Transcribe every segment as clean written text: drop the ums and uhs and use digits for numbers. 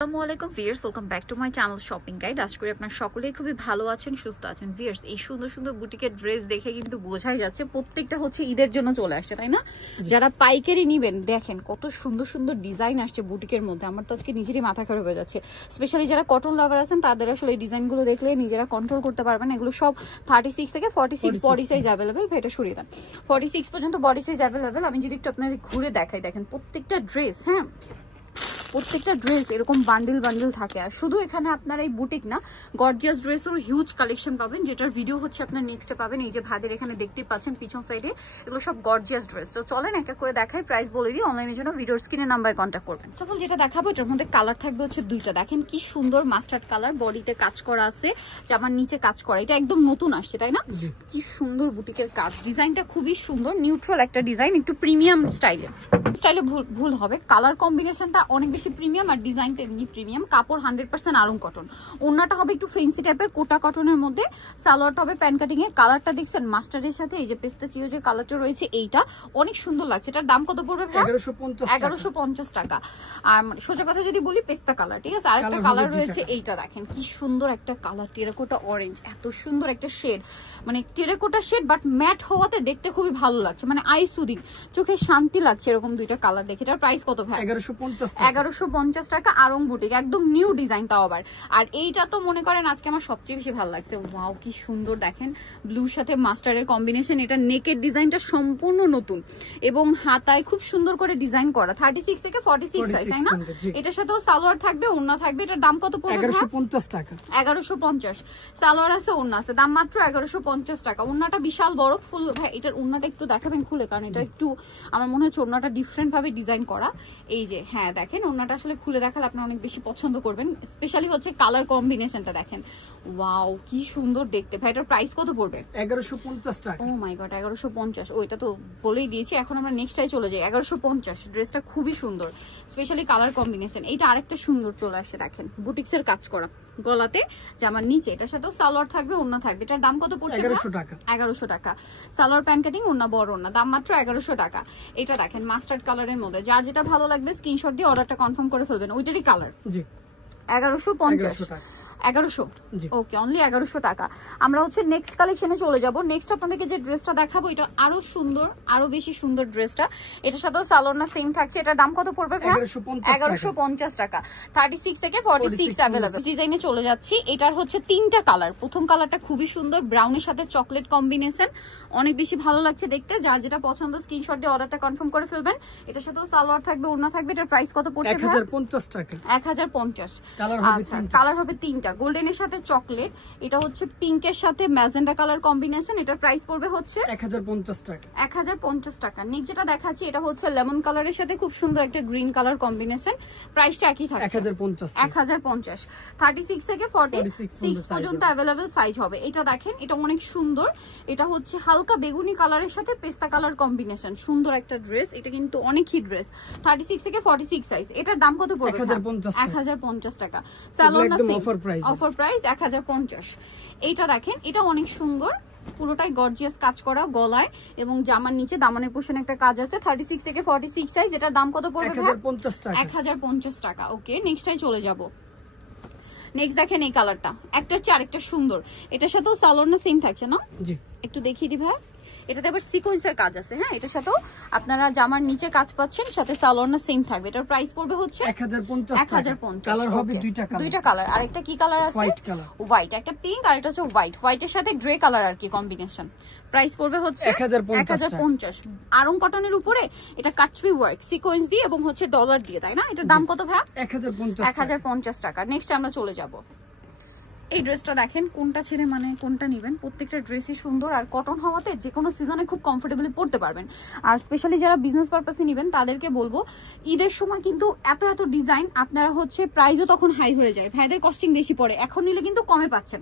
আসসালামু আলাইকুম viewers, welcome back to my channel shopping guide. আশা করি আপনারা সকলেই খুবই ভালো আছেন, সুস্থ আছেন। ভিউয়ার্স, এই সুন্দর সুন্দর বুটিকের ড্রেস দেখে কিন্তু বোঝাই যাচ্ছে প্রত্যেকটা হচ্ছে ঈদের জন্য চলে আসছে, তাই না? যারা পাইকারি নিবেন দেখেন কত সুন্দর সুন্দর ডিজাইন আসছে বুটিকের মধ্যে। আমার তো আজকে নিজেরই মাথা খারাপ হয়ে যাচ্ছে। স্পেশালি যারা কটন লাভার আছেন তাদের আসলে এই ডিজাইনগুলো দেখলে নিজেরা কন্ট্রোল করতে পারবেন। এগুলো সব 36 থেকে 46 বডি সাইজ অ্যাভেলেবেল। এটা সরিয়ে দেন, 46 পর্যন্ত বডি সাইজ অ্যাভেলেবেল। আমি যদি একটু আপনাদের ঘুরে দেখাই, দেখেন প্রত্যেকটা ড্রেস, হ্যাঁ প্রত্যেকটা ড্রেস এরকম বান্ডিল বান্ডিল থাকে। আর শুধু এখানে আপনার এই বুটিক না, গর্জিয়াস ড্রেসের হিউজ কালেকশন পাবেন, যেটার ভিডিও হচ্ছে আপনার নেক্সটে পাবেন। এই যে ভাদের এখানে দেখতেই পাচ্ছেন পিছন সাইডে, এগুলো সব গর্জিয়াস ড্রেস। তো চলেন এক এক করে দেখাই, প্রাইস বলে দিই। অনলাইনের জন্য ভিডিওর স্ক্রিনে নাম্বারে কন্ট্যাক্ট করবেন। তখন যেটা দেখাবো এটার মধ্যে কালার থাকবে হচ্ছে দুইটা। দেখেন কি সুন্দর মাস্টার্ড কালার, বডিতে কাজ করা আছে, জামার নিচে কাজ করা। এটা একদম নতুন আসছে, তাই না? কি সুন্দর বুটিকের কাজ, ডিজাইনটা খুবই সুন্দর, নিউট্রাল একটা ডিজাইন, একটু প্রিমিয়াম স্টাইলে ভুল হবে। কালার কম্বিনেশনটা অনেক বেশি প্রিমিয়াম আর ডিজাইনটা এমনি প্রিমিয়াম। কাপড় 100% আরং কটন। ওড়নাটা হবে একটু ফেন্সি টাইপের কোটা কটনের মধ্যে। সালোয়ারটা হবে প্যান কাটিং এ। কালারটা দেখছেন মাস্টার্ডের সাথে এই যে পেস্তাচিও যে কালারটা রয়েছে, এইটা অনেক সুন্দর লাগছে। এটার দাম কত পড়বে ভাই? 1150 টাকা। আর সোজা কথা যদি বলি পেস্তা কালার, ঠিক আছে। আরেকটা কালার রয়েছে এইটা, দেখেন কি সুন্দর একটা কালার, টেরাকোটা অরেঞ্জ। এত সুন্দর একটা শেড, মানে টেরাকোটা শেড বাট ম্যাট হওয়াতে দেখতে খুবই ভালো লাগছে, মানে আই সুদিং, চোখে শান্তি লাগছে এরকম দুইটা কালার দেখে। এটার প্রাইস কত ভাই? 1150 টাকা। আরং বুটিক, একদম নিউ ডিজাইনটাও আবার। আর এইটা তো মনে করেন আজকে আমার সবচেয়ে বেশি ভালো লাগছে। ওয়াও কি সুন্দর, দেখেন ব্লুর সাথে মাস্টারের কম্বিনেশন। এটা নেকের ডিজাইনটা সম্পূর্ণ নতুন এবং হাতায় খুব সুন্দর করে ডিজাইন করা। 36 থেকে 46 সাইজ, তাই না? এটার সাথেও সালোয়ার থাকবে, ওড়না থাকবে। এটার দাম কত পড়বে? 1150 টাকা। 1150। সালোয়ার আছে, ওড়না আছে, দাম মাত্র 1150 টাকা। ওড়নাটা বিশাল বড় ফুল। ভাই এটার ওড়নাটা একটু দেখাবেন খুলে, কারণ এটা একটু আমার মনে হচ্ছে ওড়নাটা ডিফারেন্ট ভাবে ডিজাইন করা। এই যে হ্যাঁ দেখেন, ওড়নাটা আসলে খুলে দেখালে আপনি অনেক বেশি পছন্দ করবেন। স্পেশালি হচ্ছে কালার কম্বিনেশনটা দেখেন, ওয়াও কি সুন্দর দেখতে। ভাই এটার প্রাইস কত পড়বে? 1150 টাকা। ও মাই গড, 1150। ওইটা তো বলেই দিয়েছি। এখন আমরা নেক্সটটাই চলে যাই। 1150। ড্রেসটা খুবই সুন্দর, স্পেশালি কালার কম্বিনেশন। এইটা আরেকটা সুন্দর চলে আসছে, দেখেন বুটিক্সের কাজ করা, গলাতে জামার নিচে। এটার সাথেও সালোয়ার থাকবে, ওড়না থাকবে। এটার দাম কত পড়ছে? 1100 টাকা। 1100 টাকা। সালোয়ার প্যান কাটিং, ওড়না বড় ওড়না, দাম মাত্র 1100 টাকা। এটা দেখেন মাস্টার্ড কালারের মধ্যে। যার যেটা ভালো লাগবে স্ক্রিনশট দিয়ে অর্ডারটা কনফার্ম করে ফেলবেন। ওইটারই কালার। জি 1150। 1100। ওকে, অনলি 1100 টাকা। আমরা হচ্ছে নেক্সট কালেকশনে চলে যাব। নেক্সট আপনাদেরকে যে ড্রেসটা দেখাবো এটা আরো সুন্দর, আরো বেশি সুন্দর ড্রেসটা। এটার সাথেও সালোয়ার সেম থাকছে। এটার দাম কত পড়বে ভাই? 1150 টাকা। 36 থেকে 46 अवेलेबल। ডিজাইনে চলে যাচ্ছি। এটার হচ্ছে তিনটা কালার। প্রথম কালারটা খুবই সুন্দর, ব্রাউনের সাথে চকলেট কম্বিনেশন, অনেক বেশি ভালো লাগছে দেখতে। যার যেটা পছন্দ স্ক্রিনশট দিয়ে অর্ডারটা কনফার্ম করে ফেলবেন। এটার সাথেও সালোয়ার থাকবে, ওড়না থাকবে। এটার প্রাইস কত পড়ছে ভাই? 1050 টাকা। 1050। আচ্ছা, কালার হবে তিনটা, গোল্ডেনের সাথে চকলেট, এটা হচ্ছে পিঙ্কের সাথে ম্যাজেন্ডা কালার কম্বিনেশন। এটার প্রাইস পড়বে হচ্ছে 1050 টাকা। 1050 টাকা। নেক্সট যেটা দেখাচ্ছি এটা হচ্ছে লেমন কালারের সাথে খুব সুন্দর একটা গ্রিন কালার কম্বিনেশন। প্রাইসটা একই থাকছে 1050। 1050। 36 থেকে 46 পর্যন্ত अवेलेबल সাইজ হবে। এটা দেখেন, এটা অনেক সুন্দর। এটা হচ্ছে হালকা বেগুনি কালারের সাথে পেস্তা কালার কম্বিনেশন, সুন্দর একটা ড্রেস। এটা কিন্তু অনেক হিট ড্রেস। 36 থেকে 46 সাইজ। এটার দাম কত পড়বে? 1050 টাকা। সালোয়ার না অফার প্রাইস 1050। এইটা দেখেন, এটা অনেক সুন্দর, পুরোটাই গর্জিয়াস কাজ করা গলায় এবং জামার নিচে দামানের পোর্শনে একটা কাজ আছে। 36 থেকে 46 সাইজ। এটার দাম কত পড়বে? 1050 টাকা। 1050 টাকা। ওকে, নেক্সটটাই চলে যাব। নেক্সট দেখেন এই কালারটা, একটার চেয়ে আরেকটা সুন্দর। এটার সাথেও সালোয়ার না সেম থাকছে না? জি একটু দেখিয়ে দিবা। এটাতে আবার সিকোয়েন্সের কাজ আছে। হ্যাঁ, এটার সাথেও আপনারা জামার নিচে কাজ পাচ্ছেন, সাথে সালোয়ার না সেম থাকবে। এটার প্রাইস পড়বে হচ্ছে 1050। কালার হবে দুইটা কালার। আর একটা কি কালার আছে? হোয়াইট। একটা পিঙ্ক আর একটা হচ্ছে হোয়াইট। হোয়াইটের সাথে গ্রে কালার আর কি কম্বিনেশন। প্রাইস পড়বে হচ্ছে 1050। আরং কটনের উপরে এটা কাটছবি ওয়ার্ক সিকোয়েন্স দিয়ে এবং হচ্ছে ডলার দিয়ে, তাই না? এটার দাম কত ভাই? 1050 টাকা। নেক্সট আমরা চলে যাব। এই ড্রেসটা দেখেন, কোনটা ছেড়ে মানে কোনটা নেবেন। প্রত্যেকটা ড্রেসই সুন্দর আর কটন হওয়াতে যে কোনো সিজনে খুব কমফোর্টেবলি পরতে পারবেন। আর স্পেশালি যারা বিজনেস পারপাসে নেবেন তাদেরকে বলবো, ঈদের সময় কিন্তু এত এত ডিজাইন, আপনারা হচ্ছে প্রাইসও তখন হাই হয়ে যায়, ভাইদের কস্টিং বেশি পড়ে। এখন নিলে কিন্তু কমে পাচ্ছেন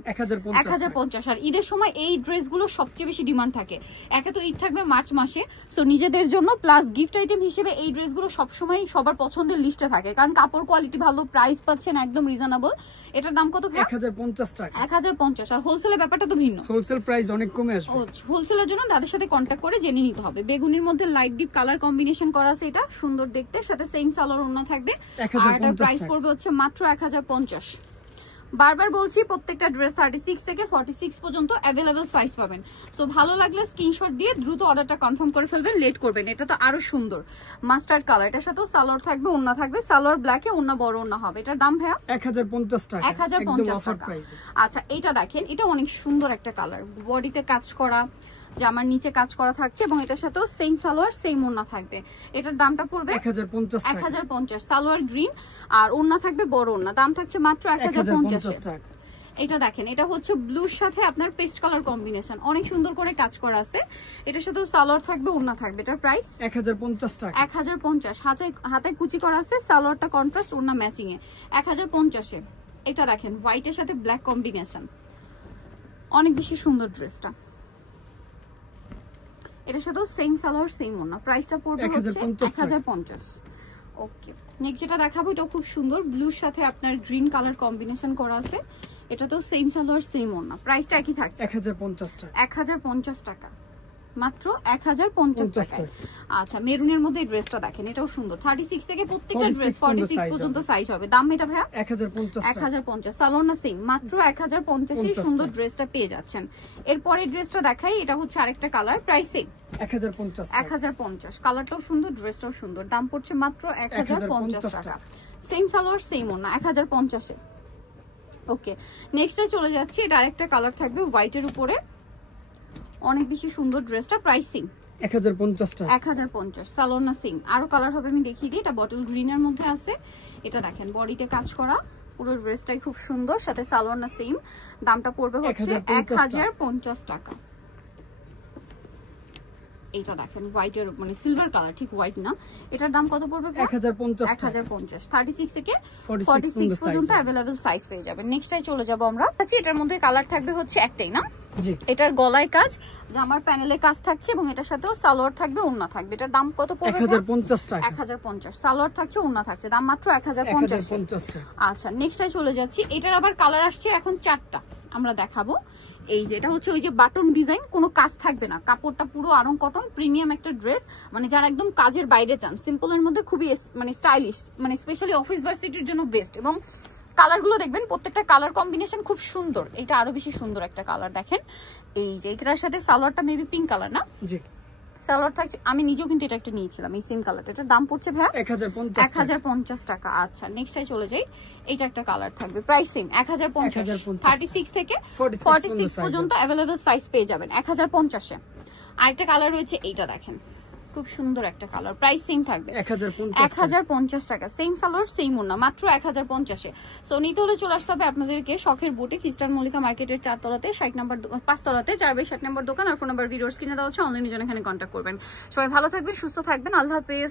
1050। আর ঈদের সময় এই ড্রেসগুলো সবচেয়ে বেশি ডিমান্ড থাকে। একে তো ঈদ থাকবে মার্চ মাসে, সো নিজেদের জন্য প্লাস গিফট আইটেম হিসেবে এই ড্রেসগুলো সবসময় সবার পছন্দের লিস্টে থাকে, কারণ কাপড় কোয়ালিটি ভালো, প্রাইস পাচ্ছেন একদম রিজনেবল। এটার দাম কত? 1050 1050 টাকা। 1050। আর হোলসেলের ব্যাপারটা তো ভিন্ন, হোলসেল প্রাইস অনেক কমে আসবে। হোলসেলের জন্য তাদের সাথে কন্টাক্ট করে জেনে নিতে হবে। বেগুনির মধ্যে লাইট ডিপ কালার কম্বিনেশন করা আছে, এটা সুন্দর দেখতে, সাথে সেম সালোয়ার ওড়না থাকবে। আর এটার প্রাইস পড়বে হচ্ছে মাত্র 1050। বারবার বলছি প্রত্যেকটা ড্রেস 36 থেকে 46 পর্যন্ত अवेलेबल সাইজ পাবেন। সো ভালো লাগলে স্ক্রিনশট দিয়ে দ্রুত অর্ডারটা কনফার্ম করে ফেলবেন, লেট করবেন। এটা তো আরো সুন্দর মাস্টার্ড কালার, এটার সাথে সালোয়ার থাকবে, ওড়না থাকবে, সালোয়ার ব্ল্যাকে, ওড়না বড় ওড়না হবে। এটার দাম ভাইয়া 1050 টাকা, 1050 টাকা। আচ্ছা এটা দেখেন, এটা অনেক সুন্দর একটা কালার, বডিতে কাজ করা, জামার নিচে কাজ করা থাকছে এবং এটার সাথেও সেম সালোয়ার সেম ওড়না থাকবে। এটার দামটা পড়বে 1050। সালোয়ার গ্রিন আর ওড়না থাকবে বড় ওড়না, দাম থাকছে মাত্র 1050 টাকা। এটা দেখেন, এটা হচ্ছে ব্লুর সাথে আপনার পেস্ট কালার কম্বিনেশন, অনেক সুন্দর করে কাজ করা আছে। এটার সাথেও সালোয়ার থাকবে, ওড়না থাকবে। এটার প্রাইস 1050 টাকা। 1050। হাতে কুচি করা আছে, সালোয়ারটা কন্ট্রাস্ট, ওড়না ম্যাচিং এ 1050 এ। এটা দেখেন হোয়াইটের সাথে ব্ল্যাক কম্বিনেশন, অনেক বেশি সুন্দর ড্রেসটা। এটার সাথেও সেম সালোয়ার সেম ওড়না, প্রাইসটা পড়বে হচ্ছে 1050। ওকে, নেক্সট যেটা দেখাবো এটাও খুব সুন্দর, ব্লুর সাথে আপনার গ্রিন কালার কম্বিনেশন করা আছে। এটাতেও সেম সালোয়ার সেম ওড়না, প্রাইসটা একই থাকছে 1050 টাকা। 1050 টাকা, মাত্র 1050 টাকায়। আচ্ছা মেরুনের মধ্যে এই ড্রেসটা দেখেন, এটাও সুন্দর। 36 থেকে প্রত্যেকটা ড্রেস 46 পর্যন্ত সাইজ হবে। দাম এটা ভাইয়া 1050। সালোয়ার না সেম, মাত্র 1050 এই সুন্দর ড্রেসটা পেয়ে যাচ্ছেন। এরপরে ড্রেসটা দেখাই, এটা হচ্ছে আরেকটা কালার, প্রাইস সেম 1050। কালারটাও সুন্দর, ড্রেসটাও সুন্দর, দাম পড়ছে মাত্র 1050 টাকা। সেম সালোয়ার সেম ওড়না 1050 এ। ওকে, নেক্সটে চলে যাচ্ছি, এটা আরেকটা কালার থাকবে হোয়াইটের উপরে, অনেক বেশি সুন্দর ড্রেসটা, প্রাইস সেম 1050 টাকা। 1050। সালোয়ার না সেম, আরো কালার হবে আমি দেখিয়ে দিই। এটা বটল গ্রিনের মধ্যে আছে, এটা দেখেন বডিতে কাজ করা, পুরো ড্রেসটাই খুব সুন্দর, সাথে সালোয়ার না সেম, দামটা পড়বে হচ্ছে 1050 টাকা। এটা দেখেন হোয়াইটের মানে সিলভার কালার, ঠিক হোয়াইট না। এটার দাম কত পড়বে? 1050। 36 থেকে 46 পর্যন্ত अवेलेबल সাইজ পেয়ে যাবেন। নেক্সটটাই চলে যাব আমরা। আচ্ছা এটার মধ্যে কালার থাকবে হচ্ছে একটাই না? জি। এটার গলায় কাজ, জামার প্যানেলে কাজ থাকছে এবং এটার সাথেও সালোয়ার থাকবে, ওড়না থাকবে। এটার দাম কত পড়বে? 1050 টাকা। 1050। সালোয়ার থাকছে, ওড়না থাকছে, দাম মাত্র 1050 টাকা। আচ্ছা নেক্সটটাই চলে যাচ্ছি। এটার আবার কালার আসছে এখন 4টা, আমরা দেখাবো। এই যে এটা হচ্ছে ওই যে বাটন ডিজাইন, কোনো কাজ থাকবে না, কাপড়টা পুরো আরং কটন, প্রিমিয়াম একটা ড্রেস, মানে যারা একদম কাজের বাইরে চান, সিম্পলের মধ্যে খুবই মানে স্টাইলিশ, মানে স্পেশালি অফিস ভার্সিটির জন্য বেস্ট। এবং কালারগুলো দেখবেন প্রত্যেকটা কালার কম্বিনেশন খুব সুন্দর। এটা আরো বেশি সুন্দর একটা কালার দেখেন, এই যে এটার সাথে সালোয়ারটা মেবি পিঙ্ক কালার না? জি। সালোয়ার থাকছে, আমি নিজেও কিন্তু এটা একটা নিয়েছিলাম এই সেম কালারটা। এটার দাম পড়ছে ভাইয়া 1050 টাকা। আচ্ছা নেক্সটে চলে যাই, এইটা একটা কালার থাকবে, প্রাইস সেম 1050। 36 থেকে 46 পর্যন্ত अवेलेबल সাইজ পেয়ে যাবেন 1050 এ। আরেকটা কালার রয়েছে, এইটা দেখেন খুব সুন্দর একটা কালার, প্রাইস সেম থাকবে 1050 টাকা। সেম সালোয়ার সেম ওড়না, মাত্র 1050 এ। সো নিতে হলে চলে আসতে হবে আপনাদেরকে শখের বুটিক, খ্রিস্টান মল্লিকা মার্কেটের 4 তলাতে, 60 নম্বর 5 তলাতে, 4/60 নম্বর দোকান। আর ফোন নাম্বার ভিডিওর স্ক্রিনে দেওয়া আছে, অনলাইনে জন্য এখানে কন্ট্যাক্ট করবেন। সবাই ভালো থাকবেন, সুস্থ থাকবেন, আল্লাহ হাফেজ।